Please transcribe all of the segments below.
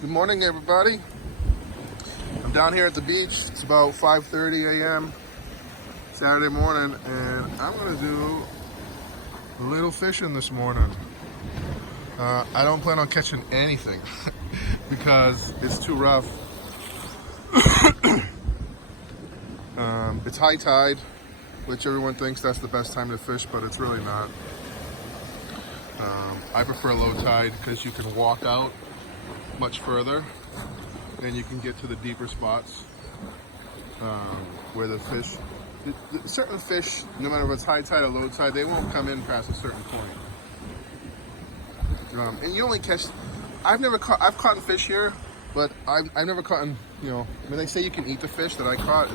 Good morning, everybody. I'm down here at the beach. It's about 5:30 a.m. Saturday morning, and I'm gonna do a little fishing this morning. I don't plan on catching anything because it's too rough. It's high tide, which everyone thinks that's the best time to fish, but it's really not. I prefer low tide because you can walk out much further and you can get to the deeper spots where the fish, certain fish, no matter if it's high tide or low tide, they won't come in past a certain point. And you only catch, I've caught fish here, but I've never caught, they say you can eat the fish that I caught.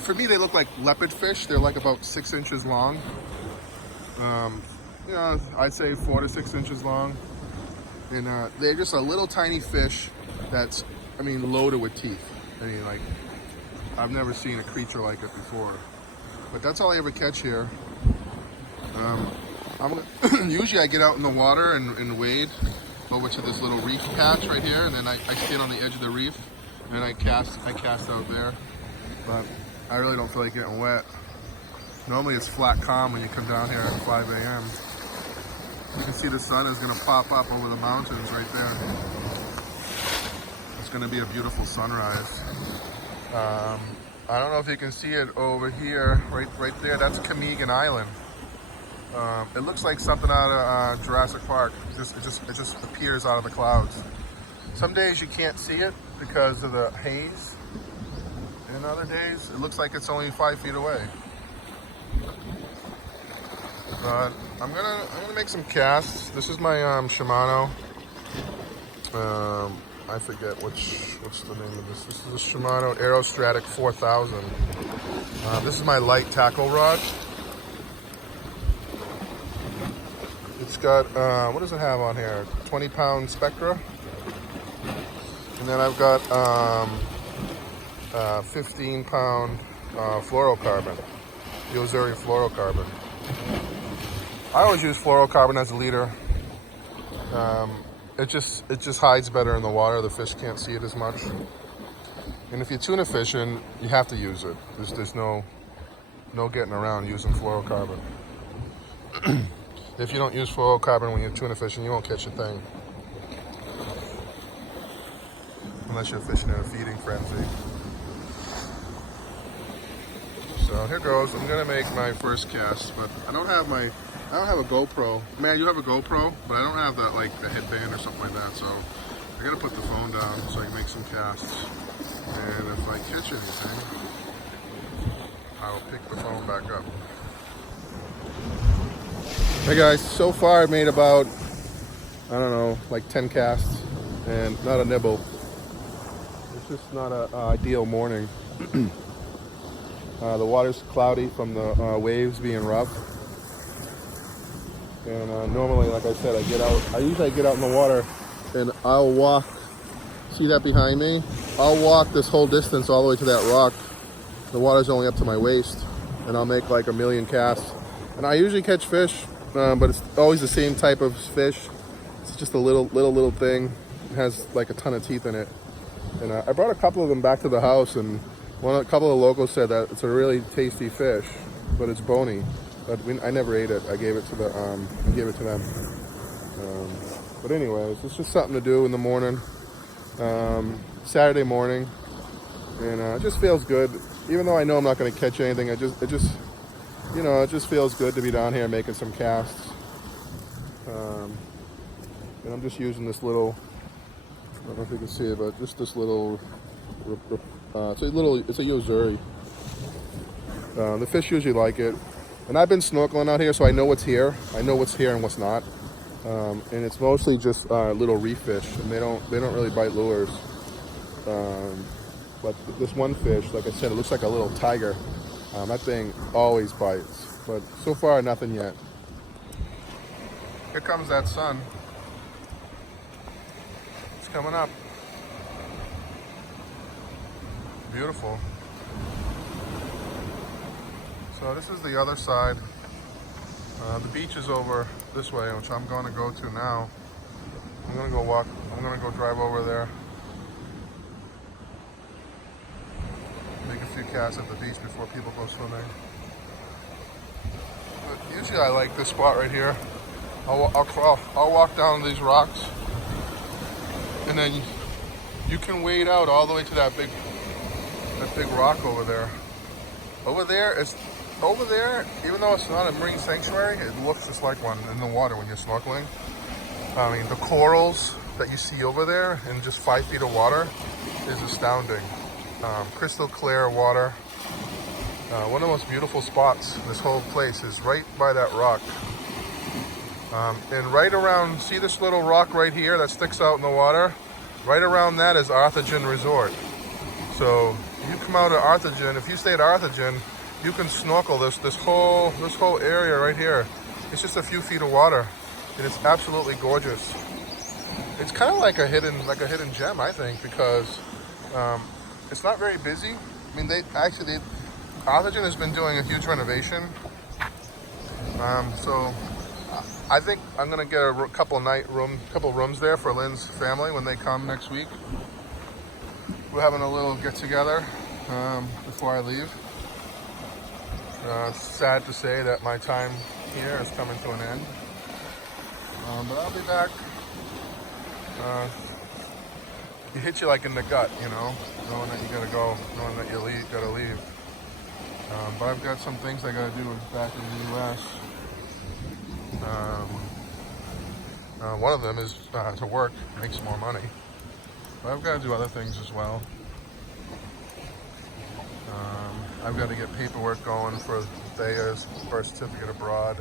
For me, they look like leopard fish. They're like about 6 inches long. I'd say 4 to 6 inches long. And they're just a little tiny fish that's, loaded with teeth. I've never seen a creature like it before. But that's all I ever catch here. Usually I get out in the water and wade over to this little reef patch right here, and then I stand on the edge of the reef and I cast out there. But I really don't feel like getting wet. Normally it's flat calm when you come down here at 5 a.m. You can see the sun is going to pop up over the mountains right there. It's going to be a beautiful sunrise. I don't know if you can see it over here, right there. That's Kamigan Island. It looks like something out of Jurassic Park. It just appears out of the clouds. Some days you can't see it because of the haze, and other days it looks like it's only 5 feet away. But I'm gonna make some casts. This is my Shimano. I forget what's the name of this. This is a Shimano Aerostratic 4000. This is my light tackle rod. It's got, what does it have on here? 20-pound Spectra. And then I've got 15-pound fluorocarbon, the Ozuri fluorocarbon. I always use fluorocarbon as a leader. It just hides better in the water. The fish can't see it as much. And if you're tuna fishing, you have to use it. There's no getting around using fluorocarbon. If you don't use fluorocarbon when you're tuna fishing, you won't catch a thing. Unless you're fishing in a feeding frenzy. So here goes. I'm gonna make my first cast, but I don't have a GoPro. I do have a GoPro, but I don't have that like a headband or something like that. So I gotta put the phone down so I can make some casts. And if I catch anything, I'll pick the phone back up. Hey guys, so far I've made about, 10 casts and not a nibble. It's just not an ideal morning. The water's cloudy from the waves being rough. And normally, like I said, I usually get out in the water and I'll walk, see that behind me? I'll walk this whole distance all the way to that rock. The water's only up to my waist, and I'll make like a million casts. And I usually catch fish, but it's always the same type of fish. It's just a little thing. It has like a ton of teeth in it. And I brought a couple of them back to the house, and a couple of the locals said that it's a really tasty fish, but it's bony. But I never ate it. I gave it to them. But anyways, it's just something to do in the morning, Saturday morning, and it just feels good. Even though I know I'm not going to catch anything, it just feels good to be down here making some casts. And I'm just using this little, I don't know if you can see it, but just this little, it's a Ozuri. The fish usually like it. And I've been snorkeling out here, so I know what's here. I know what's here and what's not. And it's mostly just little reef fish, and they don't really bite lures. But this one fish, like I said, it looks like a little tiger. That thing always bites, but so far nothing yet. Here comes that sun. It's coming up. Beautiful. So this is the other side. The beach is over this way, which I'm going to go to now. I'm going to go drive over there. make a few casts at the beach before people go swimming. But usually I like this spot right here. I'll walk down these rocks, and then you can wade out all the way to that big rock over there. Over there, even though it's not a marine sanctuary, it looks just like one in the water when you're snorkeling. I mean, the corals that you see over there in just 5 feet of water is astounding. Crystal clear water. One of the most beautiful spots in this whole place is right by that rock. And right around, see this little rock right here that sticks out in the water? Right around that is Arthagen Resort. So you come out of Arthagen, if you stay at Arthagen, you can snorkel this whole area right here. It's just a few feet of water, and it's absolutely gorgeous. It's kind of like a hidden gem, I think, because it's not very busy. I mean, Arthagen has been doing a huge renovation, so I think I'm gonna get a couple rooms there for Lynn's family when they come next week. We're having a little get together before I leave. It's sad to say that my time here is coming to an end, but I'll be back. It hits you like in the gut, you know, knowing that you gotta go, knowing that you gotta leave. But I've got some things I gotta do back in the U.S. One of them is to work, make some more money. But I've got to do other things as well. I've got to get paperwork going for Thea's birth certificate abroad.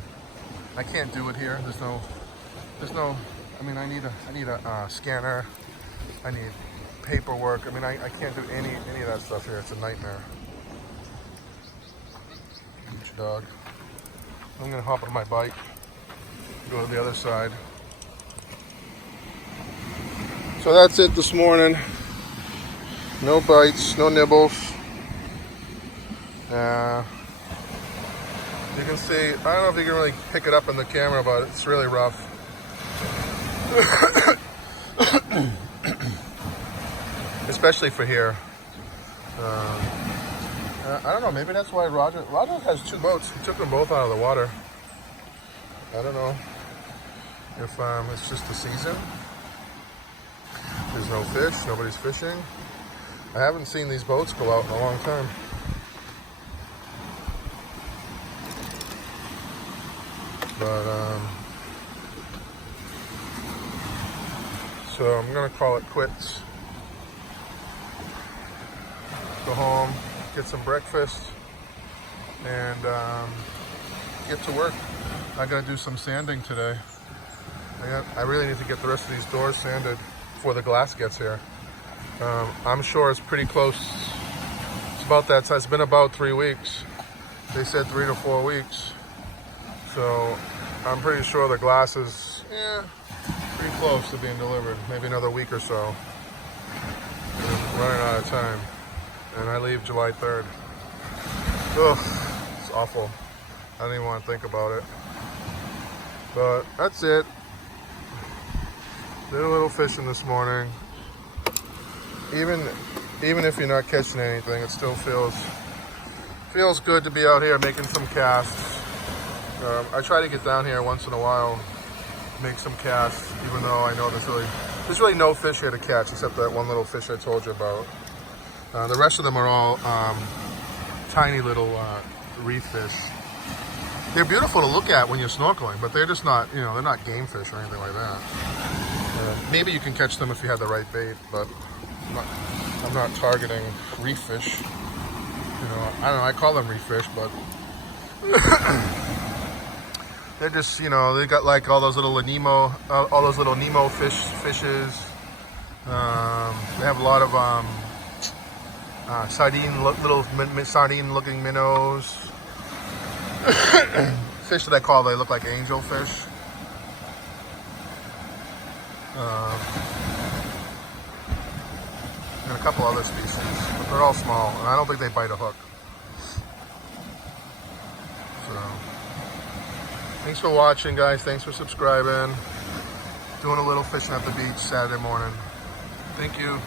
I can't do it here. There's no. I mean, I need a scanner. I need paperwork. I mean, I can't do any of that stuff here. It's a nightmare. Huge dog. I'm gonna hop on my bike, go to the other side. So that's it this morning. No bites, no nibbles. You can see, I don't know if you can really pick it up in the camera, but it's really rough. Especially for here. I don't know, maybe that's why Roger has 2 boats. He took them both out of the water. I don't know if it's just the season. There's no fish, nobody's fishing. I haven't seen these boats go out in a long time. But, so I'm gonna call it quits. Go home, get some breakfast, and get to work. I gotta do some sanding today. I really need to get the rest of these doors sanded before the glass gets here. I'm sure it's pretty close. It's about that size. It's been about 3 weeks. They said 3 to 4 weeks. So I'm pretty sure the glass is pretty close to being delivered. Maybe another week or so. I'm running out of time. And I leave July 3rd. Ugh, it's awful. I don't even want to think about it. But that's it. Did a little fishing this morning. Even if you're not catching anything, it still feels good to be out here making some casts. I try to get down here once in a while, make some casts, even though I know there's really no fish here to catch except that one little fish I told you about. The rest of them are all tiny little reef fish. They're beautiful to look at when you're snorkeling, but they're just not, they're not game fish or anything like that. Maybe you can catch them if you have the right bait, but I'm not targeting reef fish. I don't know, I call them reef fish, but they're just, they got like all those little Nemo fishes. They have a lot of sardine-looking minnows. Fish that they look like angelfish. And a couple other species, but they're all small, and I don't think they bite a hook. So, thanks for watching, guys. Thanks for subscribing. Doing a little fishing at the beach Saturday morning. Thank you.